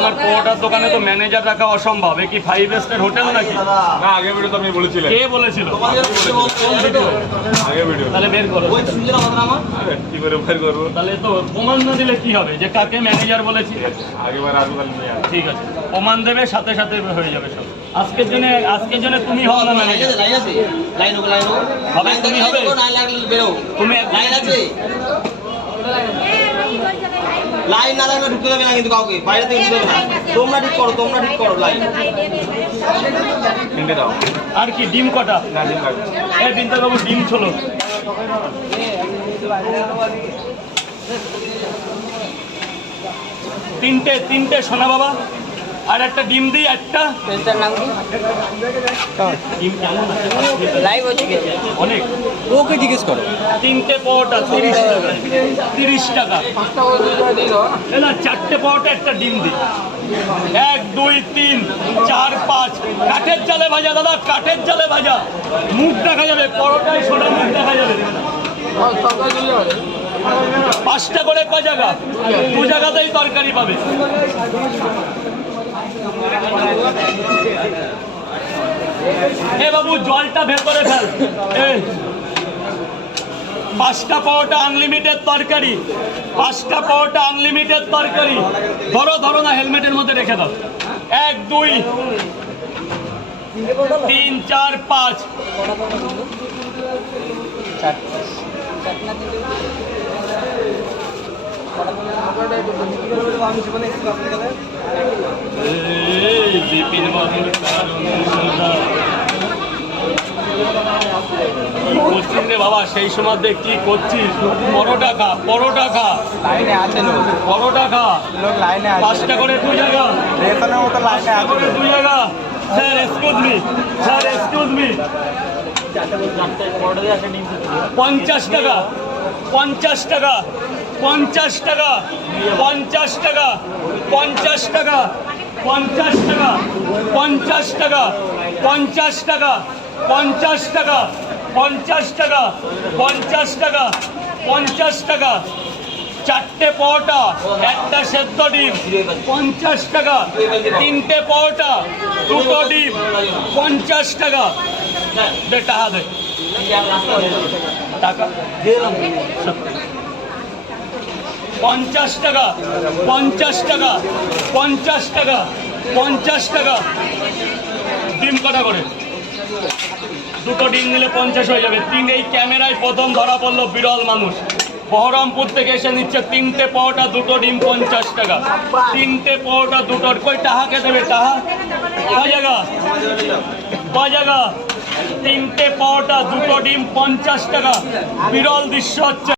আমার পরোটার দোকানে তো ম্যানেজার রাখা অসম্ভব। এ কি 5 স্টার হোটেল নাকি? না, আগে ভিডিও তো আপনি বলেছিলেন। কে বলেছিল? আগে ভিডিও। তাহলে বের করো। ওই সুন্দর কথা আমার। কি করে বের করব? তাহলে তো প্রমাণ না দিলে কি হবে যে কাকে ম্যানেজার বলেছি? আগেবার আসবেন নিয়ে। ঠিক আছে, প্রমাণ দেবে, সাথে সাথে হয়ে যাবে সব। আজকের জন্য তুমি হও না ম্যানেজার। লাইন আছে, লাইন হবে, তুমি হবে। তুমি লাইন আছে, লাইন না থাকলে ঢুকতে দেবে না কিন্তু কাউকে, বাইরে থেকে ঢুকতে দেবে না। তোমরা ঠিক করো লাইন। তিনটে দাও। আর কি ডিম কটা? না, ডিম লাগবে। এই বিন্দাস বাবু ডিম ছোলো। তিনটে সোনা বাবা। আর একটা ডিম দিই একটা। ডিম কেমন আছে? লাইভ হচ্ছে কি? অনেক। ওকে জিজ্ঞেস করো। তিনটে পরোটা 30 টাকা। 30 টাকা। না, 4টে পরোটা একটা ডিম দিই। 1 2 3 4 5। কাঠের জালে ভাজা দাদা, কাঠের জালে ভাজা। মুখ দেখা যাবে, পরোটায় সোনা মুখ দেখা যাবে। 5টা করে ক জায়গা? 2 জায়গাতেই তরকারি পাবে। এ বাবু জলটা ভেতরে ফেল। 5টা পরোটা আনলিমিটেড তরকারি। 5টা পরোটা আনলিমিটেড তরকারি। ধরো না, হেলমেটের মধ্যে রেখে দাও। 1 2 3 4 5। বিপিন বাবুর করছিস রে বাবা, সেই সময় দেখ কি করছিস। পরোটা খা। লাইনে আছে লোক, পরোটা খা। লোক লাইনে আছে। 5টা করে 2 জায়গা। রেশনের মতো লাইনে আছে। 2 জায়গা। Sir excuse me. 50 টাকা। 50 টাকা। 50 টাকা। 50 টাকা। 50 টাকা। 50 টাকা। 50 টাকা। 50 টাকা। 50 টাকা। 50 টাকা। 50 টাকা। 50 টাকা। 4টে পরোটা, একটা সেদ্ধ ডিম 50 টাকা। 3টে পরোটা, 2টো ডিম 50 টাকা। দে টাকা দে। টাকা 50 টাকা। 50 টাকা। 50 টাকা। 50 টাকা। ডিম কটা করে? 2টো ডিম নিলে 50 হয়ে যাবে। এই ক্যামেরায় প্রথম ধরা পড়লো বিরল মানুষ। বহরমপুর থেকে এসে নিচ্ছে 3টে পরোটা 2টো ডিম 50 টাকা। 3টে পরোটা 2টো। কই টাহাকে দেবে? টাহা ক জায়গা? 3টে পরোটা 2টো ডিম 50 টাকা। বিরল দৃশ্য হচ্ছে।